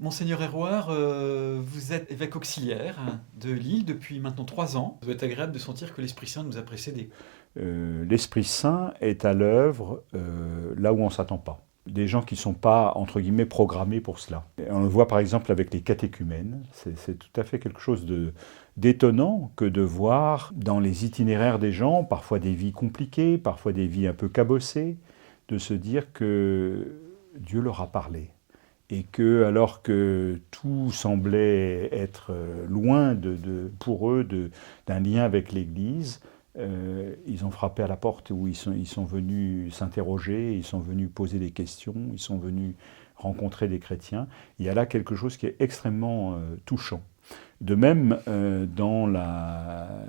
Monseigneur Hérouard, vous êtes évêque auxiliaire de Lille depuis maintenant 3 ans. Ça doit être agréable de sentir que l'Esprit Saint nous a précédés. L'Esprit Saint est à l'œuvre là où on ne s'attend pas. Des gens qui ne sont pas, entre guillemets, programmés pour cela. Et on le voit par exemple avec les catéchumènes. C'est tout à fait quelque chose d'étonnant que de voir dans les itinéraires des gens, parfois des vies compliquées, parfois des vies un peu cabossées, de se dire que Dieu leur a parlé. Et que, alors que tout semblait être loin pour eux d'un lien avec l'Église, ils ont frappé à la porte où ils sont venus s'interroger, ils sont venus poser des questions, ils sont venus rencontrer des chrétiens. Il y a là quelque chose qui est extrêmement touchant. De même, dans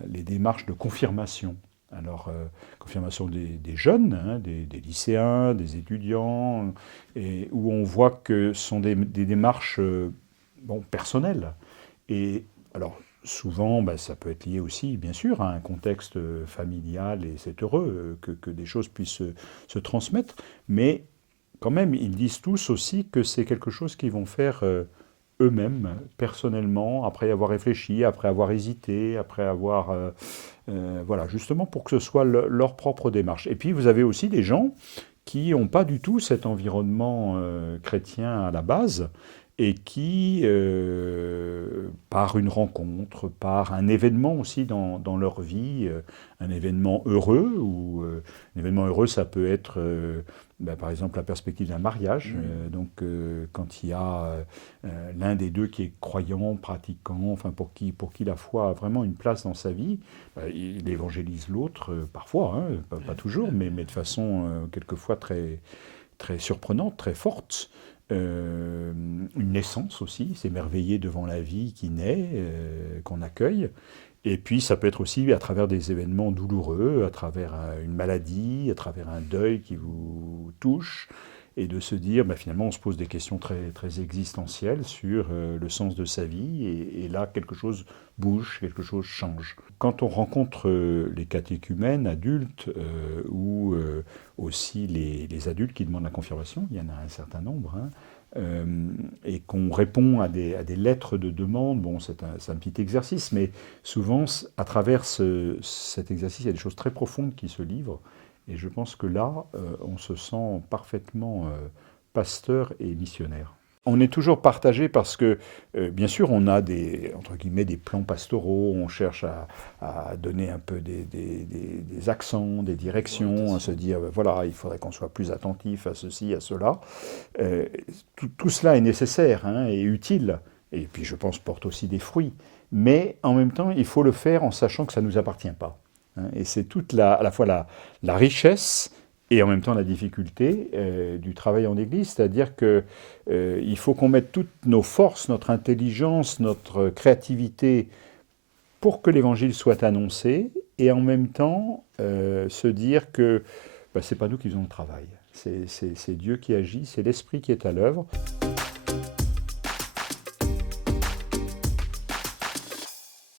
les démarches de confirmation. Alors, confirmation des jeunes, hein, des lycéens, des étudiants, et où on voit que ce sont des démarches bon, personnelles. Et alors, souvent, bah, ça peut être lié aussi, bien sûr, à un contexte familial, et c'est heureux que des choses puissent se transmettre, mais quand même, ils disent tous aussi que c'est quelque chose qu'ils vont faire eux-mêmes, personnellement, après y avoir réfléchi, après avoir hésité, après avoir... voilà, justement pour que ce soit leur propre démarche. Et puis, vous avez aussi des gens qui n'ont pas du tout cet environnement chrétien à la base et qui, par une rencontre, par un événement aussi dans leur vie, un événement heureux, ou un événement heureux, ça peut être, ben, par exemple, la perspective d'un mariage. Quand il y a l'un des deux qui est croyant, pratiquant, enfin pour qui la foi a vraiment une place dans sa vie, il évangélise l'autre, parfois, hein, pas toujours, mais de façon quelquefois très, très surprenante, très forte. Une naissance aussi, s'émerveiller devant la vie qui naît, qu'on accueille. Et puis ça peut être aussi à travers des événements douloureux, à travers une maladie, à travers un deuil qui vous touche, et de se dire, bah, finalement, on se pose des questions très, très existentielles sur le sens de sa vie, et là, quelque chose bouge, quelque chose change. Quand on rencontre les catéchumènes adultes, ou aussi les adultes qui demandent la confirmation, il y en a un certain nombre, hein, et qu'on répond à des lettres de demande, bon, c'est un petit exercice, mais souvent, à travers cet exercice, il y a des choses très profondes qui se livrent. Et je pense que là, on se sent parfaitement pasteur et missionnaire. On est toujours partagé parce que, bien sûr, on a entre guillemets, des plans pastoraux, on cherche à donner un peu des accents, des directions, à se dire, voilà, il faudrait qu'on soit plus attentif à ceci, à cela. Tout cela est nécessaire, hein, et utile, et puis je pense porte aussi des fruits. Mais en même temps, il faut le faire en sachant que ça ne nous appartient pas, hein. Et c'est toute à la fois la richesse et en même temps la difficulté du travail en Église, c'est-à-dire que il faut qu'on mette toutes nos forces, notre intelligence, notre créativité pour que l'Évangile soit annoncé, et en même temps se dire que bah, c'est pas nous qui faisons le travail, c'est Dieu qui agit, c'est l'Esprit qui est à l'œuvre.